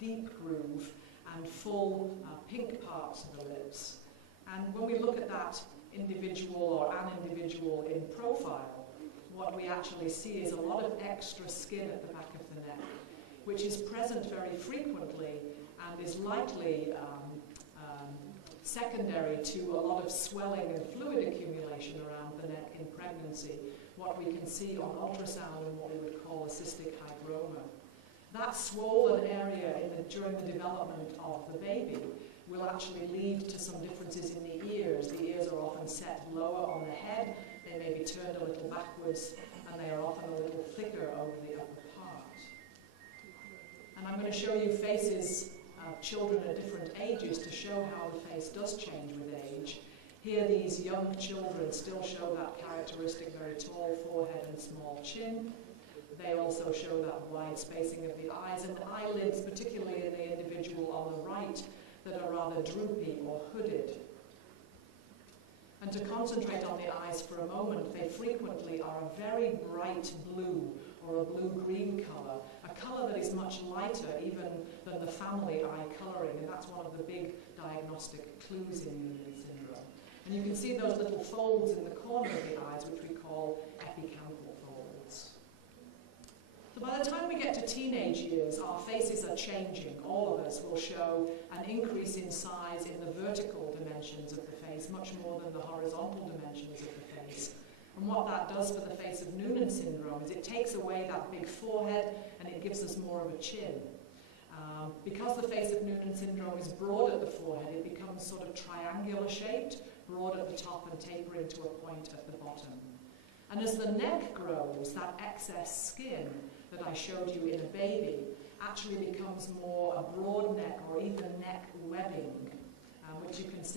deep groove and full pink parts of the lips. And when we look at that individual or an individual in profile, what we actually see is a lot of extra skin at the back of the neck, which is present very frequently and is likely secondary to a lot of swelling and fluid accumulation around the neck in pregnancy, what we can see on ultrasound and what we would call a cystic hygroma. That swollen area during the development of the baby will actually lead to some differences in the ears. The ears are often set lower on the head, they may be turned a little backwards, and they are often a little thicker over the upper part. And I'm going to show you faces of children at different ages to show how the face does change with age. Here these young children still show that characteristic very tall forehead and small chin. They also show that wide spacing of the eyes and the eyelids, particularly in the individual on the right, that are rather droopy or hooded. And to concentrate on the eyes for a moment, they frequently are a very bright blue or a blue-green colour, a colour that is much lighter even than the family eye colouring, and that's one of the big diagnostic clues in Noonan syndrome. And you can see those little folds in the corner of the eyes, which we call epicampal folds. So by the time we get to teenage years, our faces are changing. All of us will show an increase in size in the vertical dimensions of the face, much more than the horizontal dimensions of the face. And what that does for the face of Noonan syndrome is it takes away that big forehead and it gives us more of a chin. Because the face of Noonan syndrome is broad at the forehead, it becomes sort of triangular shaped, broad at the top and tapering to a point at the bottom. And as the neck grows, that excess skin that I showed you in a baby actually becomes more a broad neck or even neck webbing, which you can see